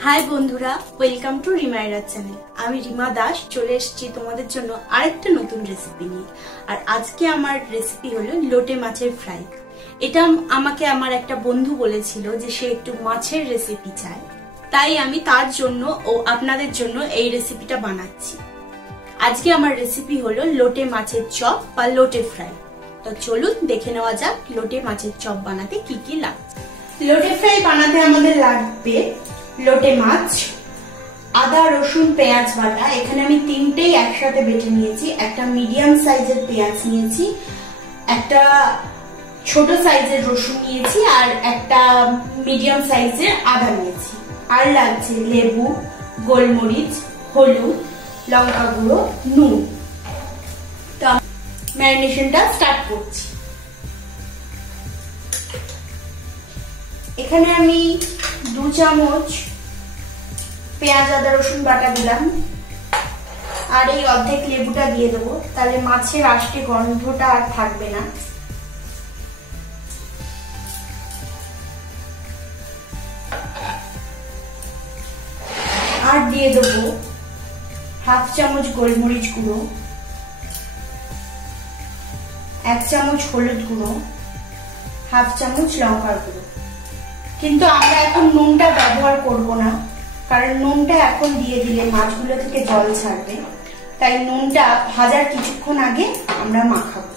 High বন্ধুরা, welcome to রিমাইরার channel. আমি রিমা দাস চলে এসেছি তোমাদের জন্য আরেকটা নতুন রেসিপি নিয়ে। আর আজকে আমার রেসিপি হলো লোটে মাছের ফ্রাই। এটা আমাকে আমার একটা বন্ধু বলেছিল যে সে একটু মাছের রেসিপি চায়, তাই আমি তার জন্য ও আপনাদের জন্য এই রেসিপিটা বানাচ্ছি। আজকে আমার রেসিপি হলো লোটে মাছের চপ বা লোটে ফ্রাই। তো চলুন দেখে নেওয়া যাক লোটে মাছের চপ বানাতে কি কি লাগছে। লোটে ফ্রাই বানাতে আমাদের লাগবে লোটে মাছ, আদা রসুন পেঁয়াজ বাটা। এখানে আমি তিনটেই একসাথে বেটে নিয়েছি। একটা মিডিয়াম সাইজের পেঁয়াজ নিয়েছি, একটা ছোট সাইজের রসুন নিয়েছি, আর একটা মিডিয়াম সাইজের আদা নিয়েছি। আর লাগছে লেবু, গোলমরিচ, হলুদ, লঙ্কা গুঁড়ো, নুন। তো ম্যারিনেশনটা স্টার্ট করছি। এখানে আমি 2 চামচ পেঁয়াজ আদা রসুন বাটা দিলাম, আর এই অর্ধেক লেবুটা দিয়ে দেবো, তাহলে মাছের আষ্টে গন্ধটা আর থাকবে না। আর দিয়ে দেবো 1/2 চামচ গোলমরিচ গুঁড়ো, 1 চামচ হলুদ গুঁড়ো, 1/2 চামচ লঙ্কার গুঁড়ো। কিন্তু আমরা এখন নুনটা ব্যবহার করব না, কারণ নুনটা এখন দিয়ে দিলে মাছগুলো থেকে জল ছাড়বে, তাই নুনটা ভাজার কিছুক্ষণ আগে আমরা মাখাবো।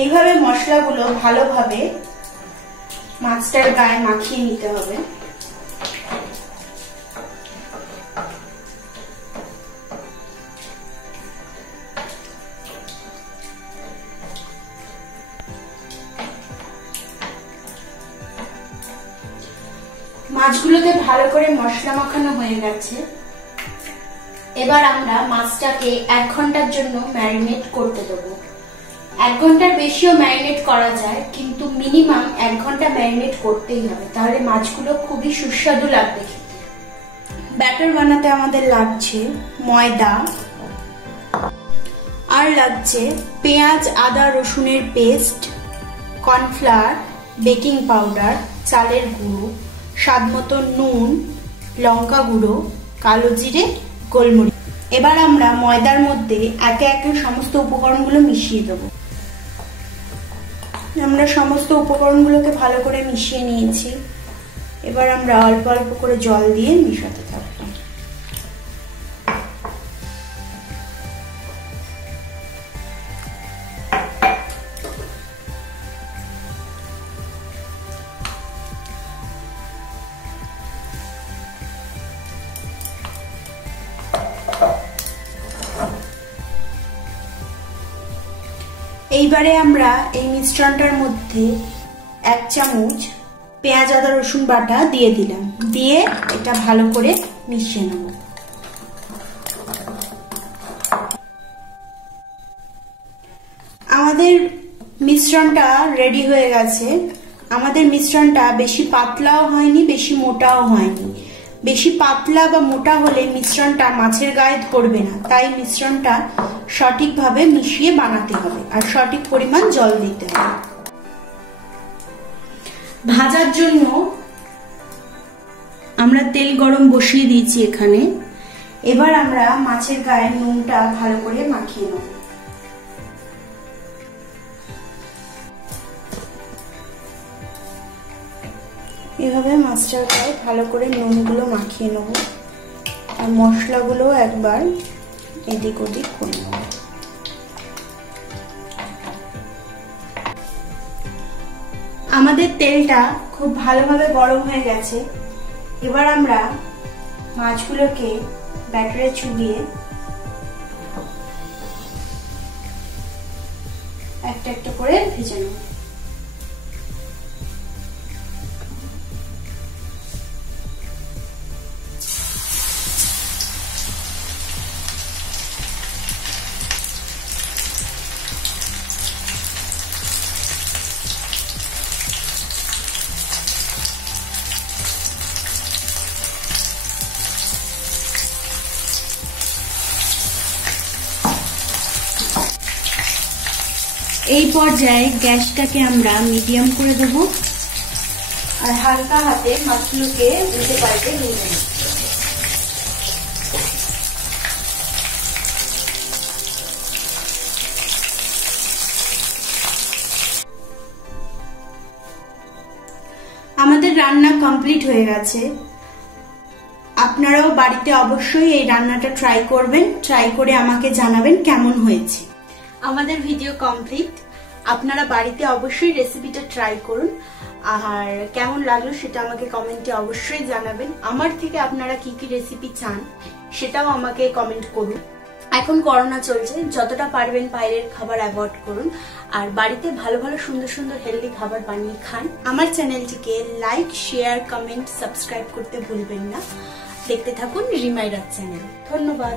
এইভাবে মশলাগুলো ভালোভাবে মাছটার গায়ে মাখিয়ে নিতে হবে। মাছগুলোতে ভালো করে মশলা মাখানো হয়ে গেছে। এবার আমরা মাছটাকে 1 ঘন্টার জন্য ম্যারিনেট করতে দেবো। 1 ঘন্টার বেশিও ম্যারিনেট করা যায়, কিন্তু মিনিমাম 1 ঘন্টা ম্যারিনেট করতেই হবে, তাহলে মাছগুলো খুবই সুস্বাদু লাগবে খেতে। ব্যাটার বানাতে আমাদের লাগছে ময়দা, আর লাগছে পেঁয়াজ আদা রসুনের পেস্ট, কর্নফ্লাওয়ার, বেকিং পাউডার, চালের গুঁড়ো, স্বাদ মতো নুন, লঙ্কা গুঁড়ো, কালো জিরে, গোলমরিচ। এবার আমরা ময়দার মধ্যে একে একে সমস্ত উপকরণগুলো মিশিয়ে দেব। আমরা সমস্ত উপকরণগুলোকে ভালো করে মিশিয়ে নিয়েছি। এবার আমরা অল্প অল্প করে জল দিয়ে মিশাতে থাকবো। এইবারে আমরা এই মিশ্রণটার মধ্যে 1 চামচ পেঁয়াজ আদা রসুন বাটা দিয়ে দিলাম, দিয়ে এটা ভালো করে মিশিয়ে নেব। আমাদের মিশ্রণটা রেডি হয়ে গেছে। আমাদের মিশ্রণটা বেশি পাতলাও হয়নি, বেশি মোটাও হয়নি। বেশি পাতলা বা মোটা হলে মিশ্রণটা মাছের গায়ে ধরবে না, তাই মিশ্রণটা সঠিকভাবে মিশিয়ে বানাতে হবে, আর সঠিক পরিমাণ জল দিতে হবে। ভাজার জন্য আমরা তেল গরম বসিয়ে দিয়েছি এখানে। এবার আমরা মাছের গায়ে নুনটা ভালো করে মাখিয়ে নেব। এভাবে মাছটার গায়ে ভালো করে নুনগুলো মাখিয়ে নেব, আর মশলাগুলো একবার এদিক ওদিক করে নেব। আমাদের তেলটা খুব ভালোভাবে গরম হয়ে গেছে। এবার আমরা মাছগুলোকে ব্যাটারে চুবিয়ে একটা একটা করে ভেজে নেব। এই পর্যায়ে গ্যাসটাকে আমরা মিডিয়াম করে দেব। আর হালকা হাতে মাছগুলোকে উল্টে পাল্টে নিয়ে নেব। আমাদের রান্না কমপ্লিট হয়ে গেছে। আপনারাও বাড়িতে অবশ্যই এই রান্নাটা ট্রাই করবেন, ট্রাই করে আমাকে জানাবেন কেমন হয়েছে। আমাদের ভিডিও কমপ্লিট। আপনারা বাড়িতে অবশ্যই রেসিপিটা ট্রাই করুন, আর কেমন লাগলো সেটা আমাকে কমেন্টে অবশ্যই জানাবেন। আমার থেকে আপনারা কি কি রেসিপি চান সেটাও আমাকে কমেন্ট করুন। এখন করোনা চলছে, যতটা পারবেন বাইরের খাবার অ্যাভয়েড করুন, আর বাড়িতে ভালো ভালো সুন্দর সুন্দর হেলদি খাবার বানিয়ে খান। আমার চ্যানেলটিকে লাইক, শেয়ার, কমেন্ট, সাবস্ক্রাইব করতে ভুলবেন না। দেখতে থাকুন রিমাই রাত চ্যানেল। ধন্যবাদ।